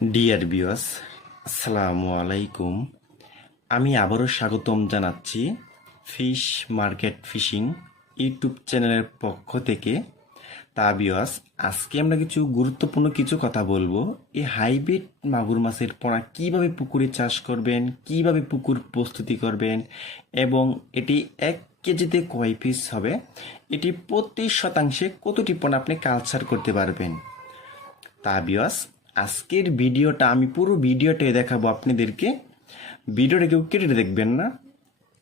Dear viewers, আসসালামু আলাইকুম। আমি আবারও স্বাগতম জানাচ্ছি ফিশ মার্কেট ফিশিং ইউটিউব চ্যানেলের পক্ষ থেকে। তা ভিউয়ার্স, আজকে আমরা কিছু গুরুত্বপূর্ণ কিছু কথা বলবো। এই হাইব্রিড মাগুর মাছের পোনা কিভাবে পুকুরে চাষ করবেন, কিভাবে পুকুর প্রস্তুতি করবেন এবং এটি 1 কেজিতে কয় পিস হবে, এটি প্রতি শতাংশে কতটি পোনা আপনি কালচার করতে পারবেন। তা ভিউয়ার্স, আজকের ভিডিওটা আমি পুরো ভিডিওটাই দেখাবো আপনাদেরকে। ভিডিওটা কেউ কেটে দেখবেন না।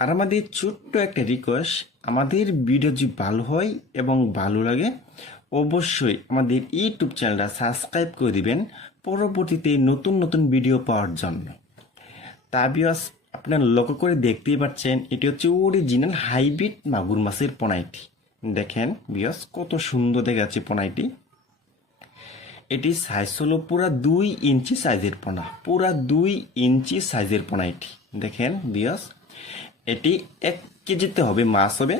আর আমাদের ছোট্ট একটা রিকোয়েস্ট, আমাদের ভিডিও যদি ভালো হয় এবং ভালো লাগে অবশ্যই আমাদের ইউটিউব চ্যানেলটা সাবস্ক্রাইব করে দিবেন পরবর্তীতে নতুন নতুন ভিডিও পাওয়ার জন্য। তা ভিউয়ার্স, আপনারা লক্ষ্য করে দেখতেই পাচ্ছেন এটি হচ্ছে অরিজিনাল হাইব্রিড মাগুর মাছের পোনাইটি। দেখেন ভিউয়ার্স, কত সুন্দর দেখাচ্ছে পোনাইটি। এটি সাইজ হলো পুরা 2 ইঞ্চি সাইজের পোনা, পুরা 2 ইঞ্চি সাইজের পোনা। এটি দেখেন ভিউয়ার্স, এটি 1 কেজিতে হবে মাছ হবে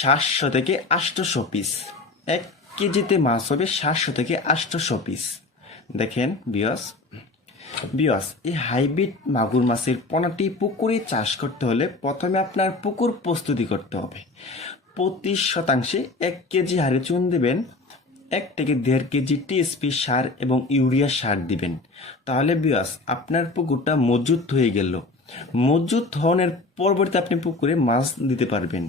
700 থেকে 800 পিস। 1 কেজিতে মাছ হবে 700 থেকে 800 পিস। দেখেন ভিউয়ার্স, এই হাইব্রিড মাগুর মাছের পোনাটি পুকুরে চাষ করতে হলে প্রথমে আপনার পুকুর প্রস্তুতি করতে হবে। প্রতি শতাংশে 1 কেজি হারে চুন দেবেন, 1 থেকে 1.5 কেজি টিএসপি সার এবং ইউরিয়া সার দিবেন। তাহলে ভিউয়ার্স, আপনার পুকুরটা মজুত হয়ে গেল। মজুত হওয়ার পরবর্তীতে আপনি পুকুরে মাছ দিতে পারবেন।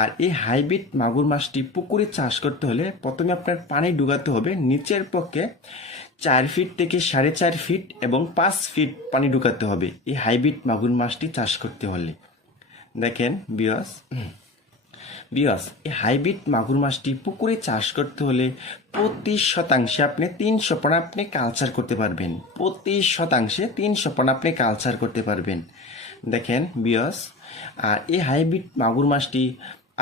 আর এই হাইব্রিড মাগুর মাছটি পুকুরে চাষ করতে হলে প্রথমে আপনার পানি ডুবাতে হবে নিচের পক্ষে 4 ফিট থেকে 4.5 ফিট এবং 5 ফিট পানি ঢুকাতে হবে এই হাইব্রিড মাগুর মাছটি চাষ করতে হলে। দেখেন ভিউয়ার্স, এই হাইব্রিড মাগুর মাছটি পুকুরে চাষ করতে হলে প্রতি শতাংশে আপনি 300 পোনা আপনি কালচার করতে পারবেন। প্রতি শতাংশে 300 পোনা আপনি কালচার করতে পারবেন। দেখেন ভিউয়ার্স, আর এই হাইব্রিড মাগুর মাছটি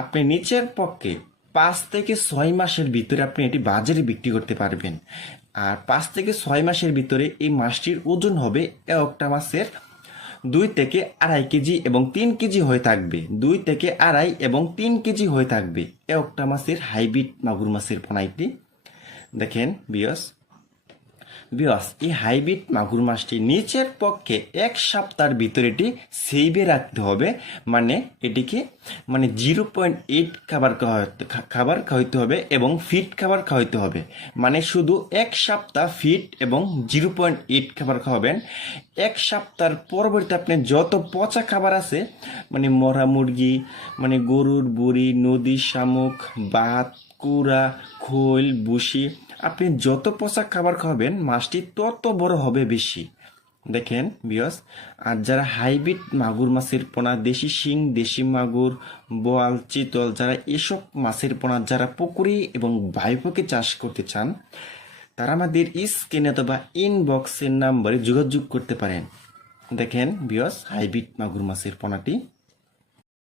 আপনি নিচের পক্ষে 5 থেকে 6 মাসের ভিতরে আপনি এটি বাজারে বিক্রি করতে পারবেন। আর 5 থেকে 6 মাসের ভিতরে এই মাছটির ওজন হবে একটা মাছের 2 থেকে 2.5 কেজি এবং 3 কেজি হয়ে থাকবে। 2 থেকে 2.5 এবং 3 কেজি হয়ে থাকবে একটা মাছের হাইব্রিড মাগুর মাছের পোনাইটি। দেখেন ভিউয়ার্স, এই হাইব্রিড মাগুর মাছটি নিচের পক্ষে 1 সপ্তাহের ভিতরে এটি সেইভে রাখতে হবে। মানে এটিকে 0.8 খাবার খাওয়াইতে হবে এবং ফিট খাবার খাওয়াইতে হবে। মানে শুধু 1 সপ্তাহ ফিট এবং 0.8 খাবার খাওয়াবেন। 1 সপ্তাহের পরবর্তীতে আপনি যত পচা খাবার আছে, মরা মুরগি, গরুর বুড়ি, নদী শামুক, ভাত, কুড়া, খোল, বুসি, আপনি যত পচা খাবার খাওয়াবেন মাছটি তত বড় হবে বেশি। দেখেন ভিউয়ার্স, আর যারা হাইব্রিড মাগুর মাছের পোনা, দেশি শিং, দেশি মাগুর, বোয়াল, চিতল, যারা এসব মাছের পোনা যারা পুকুরে এবং ভাইপোকে চাষ করতে চান, তারা আমাদের স্ক্রিনে অথবা ইনবক্সের নাম্বারে যোগাযোগ করতে পারেন। দেখেন ভিউয়ার্স, হাইব্রিড মাগুর মাছের পোনাটি।